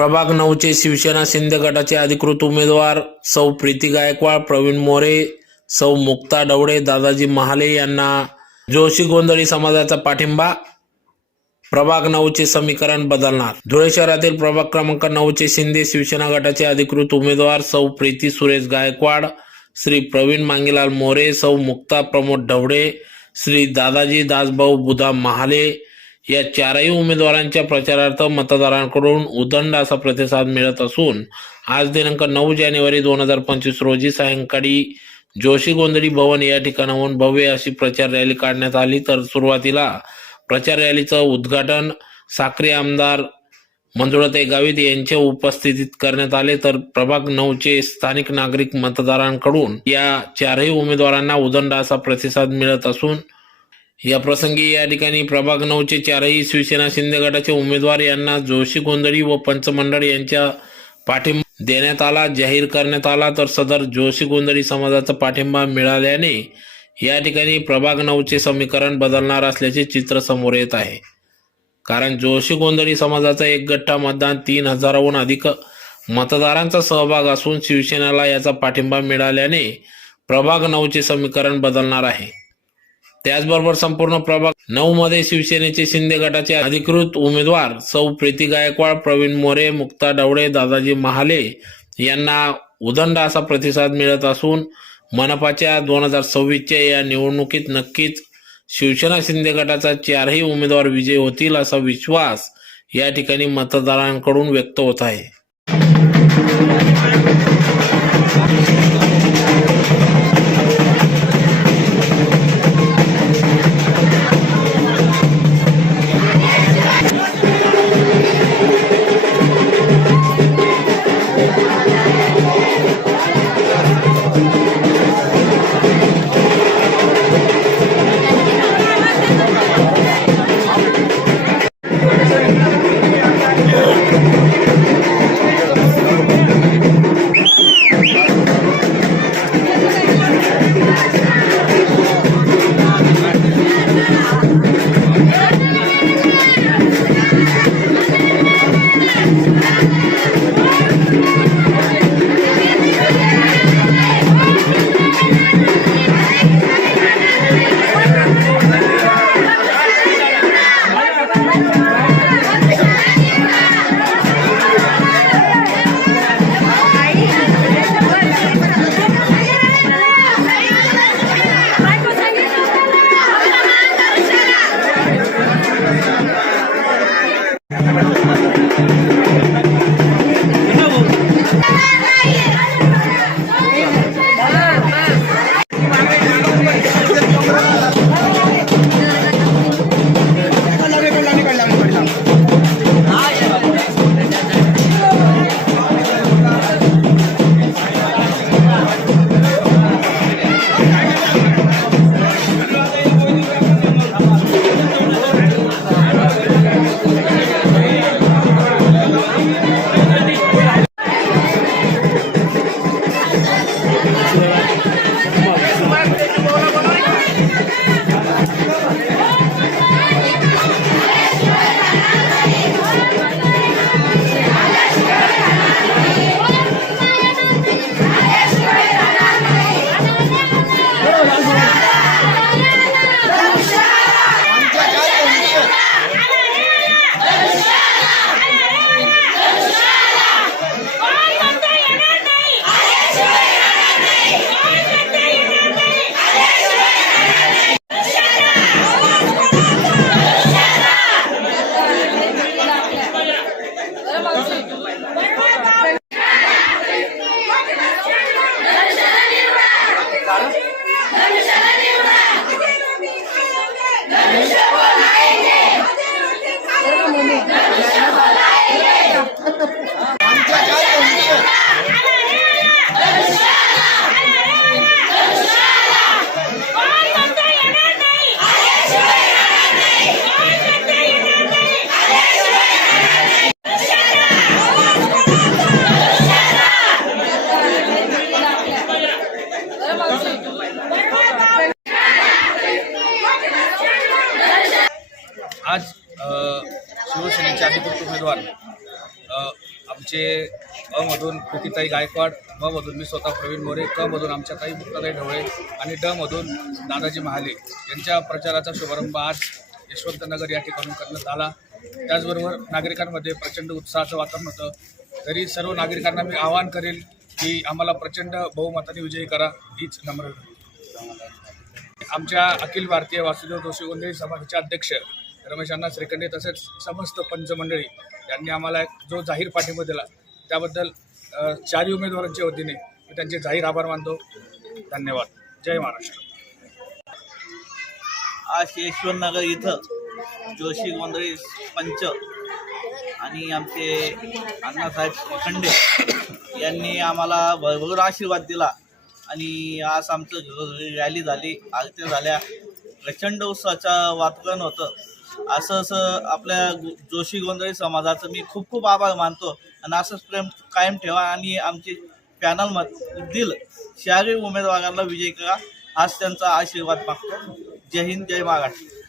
प्रभाग 9चे शिवसेना शिंदे गटाचे अधिकृत उमेदवार सौ प्रीती गायकवाड, प्रवीण मोरे, सौ मुक्ता ढवळे, दादाजी महाले यांना जोशी गोंधळी समाजाचा पाठिंबा. प्रभाग 9चे समीकरण बदलणार. धुळे शहरातील प्रभाग क्रमांक 9चे शिंदे शिवसेना गटाचे अधिकृत उमेदवार सौ प्रीती सुरेश गायकवाड, श्री प्रवीण मांगीलाल मोरे, सौ मुक्ता प्रमोद ढवळे, श्री दादाजी दासभाऊ बुधा महाले या चारही उमेदवारांच्या प्रचारार्थ मतदारांकडून उदंड असा प्रतिसाद मिळत असून आज दिनांक 9 जानेवारी 2025 रोजी सायंकाळी जोशी गोंधळी भवन या ठिकाणाहून भव्य अशी प्रचार रॅली काढण्यात आली. तर सुरुवातीला प्रचार रॅलीचं उद्घाटन साक्री आमदार मंजुळाताई गावित यांच्या उपस्थितीत करण्यात आले. तर प्रभाग 9चे स्थानिक नागरिक मतदारांकडून या चारही उमेदवारांना उदंड असा प्रतिसाद मिळत असून या प्रसंगी या ठिकाणी प्रभाग 9चे चारही शिवसेना शिंदे गटाचे उमेदवार यांना जोशी गोंधळी व पंचमंडळ यांच्या पाठिंबा देण्यात आला, जाहीर करण्यात आला. तर सदर जोशी गोंधळी समाजाचा पाठिंबा मिळाल्याने या ठिकाणी प्रभाग 9चे समीकरण बदलणार असल्याचे चित्र समोर येत आहे. कारण जोशी गोंधळी समाजाचा एक गठ्ठा मतदान 3000हून अधिक मतदारांचा सहभाग असून शिवसेनेला याचा पाठिंबा मिळाल्याने प्रभाग 9चे समीकरण बदलणार आहे. त्याचबरोबर संपूर्ण प्रभाग 9 मध्ये शिवसेनेचे शिंदे गटाचे अधिकृत उमेदवार सौ प्रीती गायकवाड, प्रवीण मोरे, मुक्ता ढवळे, दादाजी महाले यांना उदंड असा प्रतिसाद मिळत असून मनपाच्या 2026च्या या निवडणुकीत नक्कीच शिवसेना शिंदे गटाचा चारही उमेदवार विजयी होतील असा विश्वास या ठिकाणी मतदारांकडून व्यक्त होत आहे. आज शिवसेनेचे अधिकृत उमेदवार आमचे अ मधून प्रीतीताई गायकवाड, ब मधून मी स्वतः प्रवीण मोरे, क मधून आमच्या ताई मुक्ताताई ढवळे आणि ड मधून दादाजी महाले यांच्या प्रचाराचा शुभारंभ आज यशवंतनगर या ठिकाणून करण्यात आला। त्याचबरोबर नागरिकांमध्ये प्रचंड उत्साहाचं वातावरण होतं। तरी सर्व नागरिकांना मी आवाहन करेल की आम्हाला प्रचंड बहुमताने विजयी करा, हीच नम्र विनंती। आमच्या अखिल भारतीय वासुदेव जोशी गोंधळी समाजाचे अध्यक्ष रमेश अण्णा श्रीखंडे तसेच समस्त पंच मंडळी यांनी आम्हाला जो जाहीर पाठिंबा दिला त्याबद्दल चारही उमेदवारांच्या वतीने मी त्यांचे जाहीर आभार मानतो। धन्यवाद। जय महाराष्ट्र। आज यशवंतनगर इथं जोशी गोंधळी पंच आणि आमचे अण्णासाहेब श्रीखंडे यांनी आम्हाला भरभरून आशीर्वाद दिला आणि आज आमचं रॅली झाली, आरत्या झाल्या, प्रचंड उत्साहाचं वातावरण होतं। असं आपल्या जोशी गोंधळी समाजाचं मी खूप खूप आभार मानतो आणि असंच प्रेम कायम ठेवा आणि आमचे पॅनलमधील शहरी उमेदवारांना विजयी करा, हाच त्यांचा आशीर्वाद मागतो। जय हिंद, जय महाराष्ट्र।